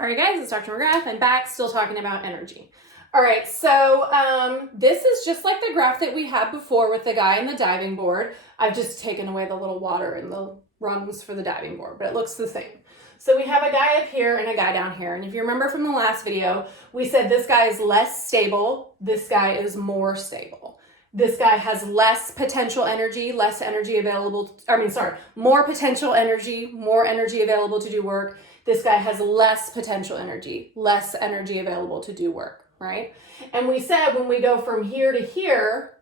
All right, guys, it's Dr. McGrath. I'm back, still talking about energy. All right, so this is just like the graph that we had before with the guy and the diving board. I've just taken away the little water and the rungs for the diving board, but it looks the same. So we have a guy up here and a guy down here. And if you remember from the last video, we said this guy is less stable, this guy is more stable. This guy has less potential energy, less energy available, more potential energy, more energy available to do work. This guy has less potential energy, less energy available to do work, right? And we said when we go from here to here,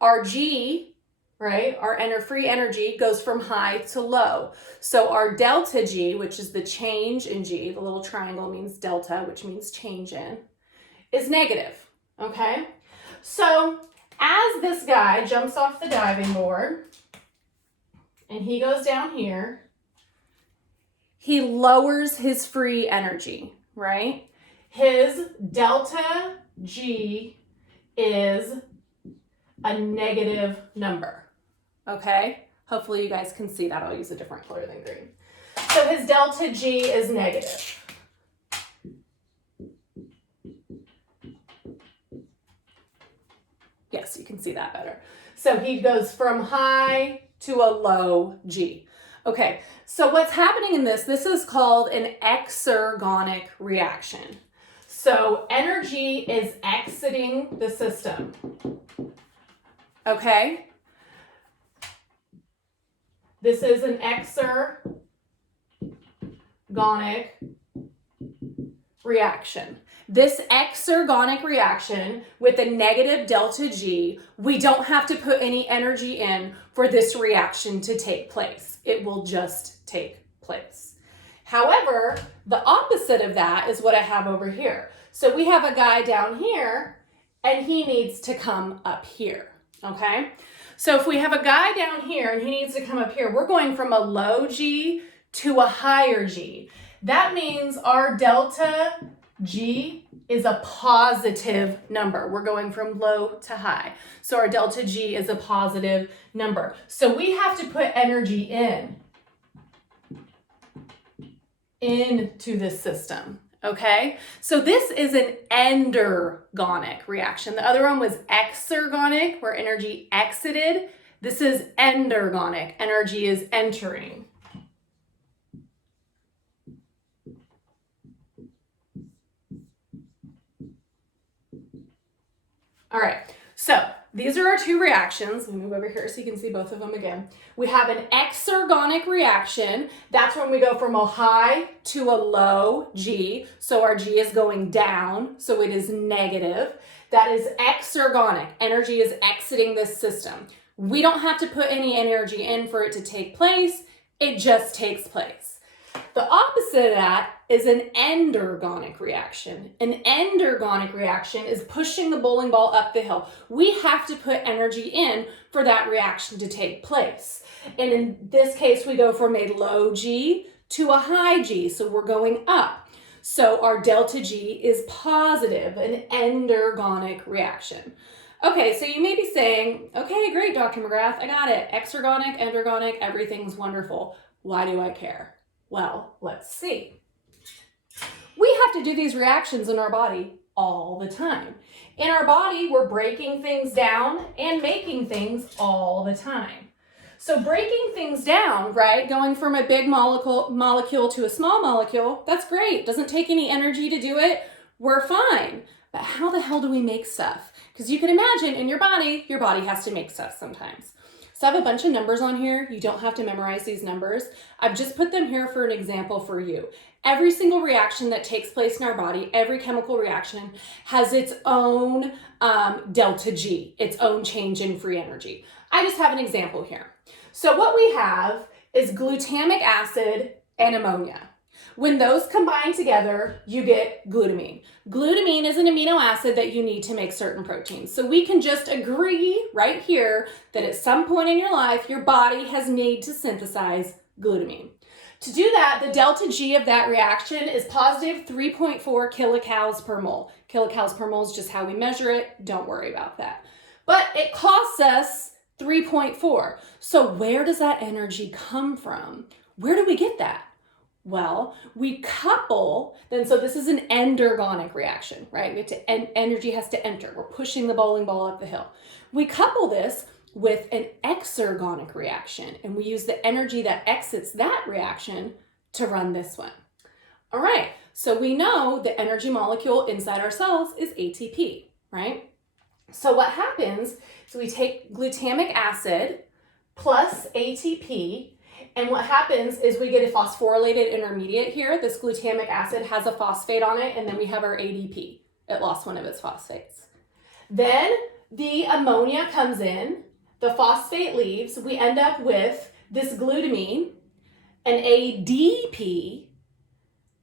our G, right, our free energy goes from high to low. So our delta G, which is the change in G, the little triangle means delta, which means change in, is negative, okay? So as this guy jumps off the diving board and he goes down here, he lowers his free energy, right? His delta G is a negative number, okay? Hopefully you guys can see that. I'll use a different color than green. So his delta G is negative. Yes, you can see that better. So he goes from high to a low G. Okay, so what's happening in this is called an exergonic reaction. So energy is exiting the system, okay? This is an exergonic reaction. This exergonic reaction with a negative delta G, we don't have to put any energy in for this reaction to take place. It will just take place. However, the opposite of that is what I have over here. So we have a guy down here and he needs to come up here, okay? So if we have a guy down here and he needs to come up here, we're going from a low G to a higher G. That means our delta G is a positive number. We're going from low to high. So our delta G is a positive number. So we have to put energy into this system, okay? So this is an endergonic reaction. The other one was exergonic, where energy exited. This is endergonic. Energy is entering. All right, so these are our two reactions. Let me move over here so you can see both of them again. We have an exergonic reaction. That's when we go from a high to a low G. So our G is going down, so it is negative. That is exergonic. Energy is exiting this system. We don't have to put any energy in for it to take place. It just takes place. The opposite of that is an endergonic reaction. An endergonic reaction is pushing the bowling ball up the hill. We have to put energy in for that reaction to take place. And in this case, we go from a low G to a high G, so we're going up. So our delta G is positive, an endergonic reaction. Okay, so you may be saying, okay, great, Dr. McGrath, I got it. Exergonic, endergonic, everything's wonderful. Why do I care? Well, let's see. We have to do these reactions in our body all the time. In our body, we're breaking things down and making things all the time. So breaking things down, right, going from a big molecule to a small molecule, that's great. Doesn't take any energy to do it. We're fine. But how the hell do we make stuff? Because you can imagine in your body has to make stuff sometimes. So I have a bunch of numbers on here. You don't have to memorize these numbers. I've just put them here for an example for you. Every single reaction that takes place in our body, every chemical reaction has its own delta G, its own change in free energy. I just have an example here. So what we have is glutamic acid and ammonia. When those combine together, you get glutamine. Glutamine is an amino acid that you need to make certain proteins. So we can just agree right here that at some point in your life, your body has need to synthesize glutamine. To do that, the delta G of that reaction is positive 3.4 kilocalories per mole. Kilocalories per mole is just how we measure it. Don't worry about that. But it costs us 3.4. So where does that energy come from? Where do we get that? Well, we couple, then so this is an endergonic reaction, right? We have to, energy has to enter. We're pushing the bowling ball up the hill. We couple this with an exergonic reaction, and we use the energy that exits that reaction to run this one. All right, so we know the energy molecule inside our cells is ATP, right? So what happens is we take glutamic acid plus ATP, and what happens is we get a phosphorylated intermediate here. This glutamic acid has a phosphate on it, and then we have our ADP. It lost one of its phosphates. Then the ammonia comes in, the phosphate leaves, we end up with this glutamine, an ADP,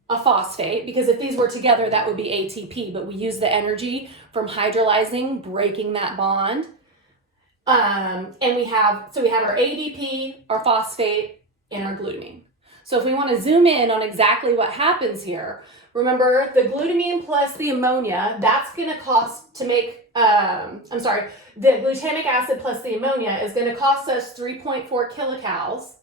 a phosphate, because if these were together, that would be ATP, but we use the energy from hydrolyzing, breaking that bond. And we have our ADP, our phosphate, and our glutamine. So if we want to zoom in on exactly what happens here, remember the glutamine plus the ammonia, that's going to cost to make, the glutamic acid plus the ammonia is going to cost us 3.4 kilocals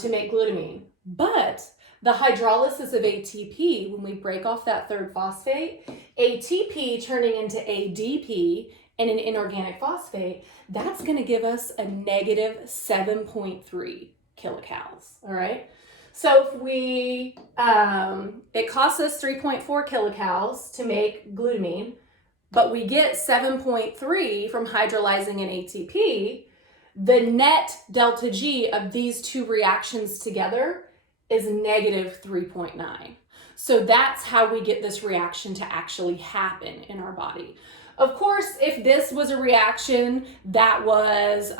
to make glutamine. But the hydrolysis of ATP, when we break off that third phosphate, ATP turning into ADP and an inorganic phosphate, that's going to give us a negative 7.3 kilocals, all right? So if we, it costs us 3.4 kilocals to make glutamine, but we get 7.3 from hydrolyzing an ATP, the net delta G of these two reactions together is negative 3.9. So that's how we get this reaction to actually happen in our body. Of course, if this was a reaction that was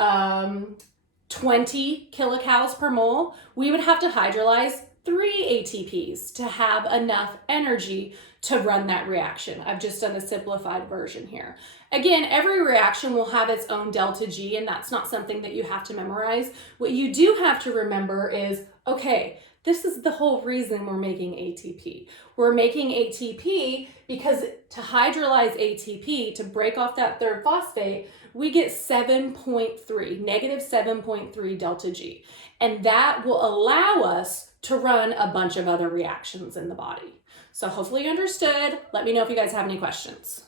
20 kilocals per mole, we would have to hydrolyze 3 ATPs to have enough energy to run that reaction. I've just done a simplified version here. Again, every reaction will have its own delta G, and that's not something that you have to memorize. What you do have to remember is, okay, this is the whole reason we're making ATP. We're making ATP because to hydrolyze ATP, to break off that third phosphate, we get 7.3, negative 7.3 delta G. And that will allow us to run a bunch of other reactions in the body. So hopefully you understood. Let me know if you guys have any questions.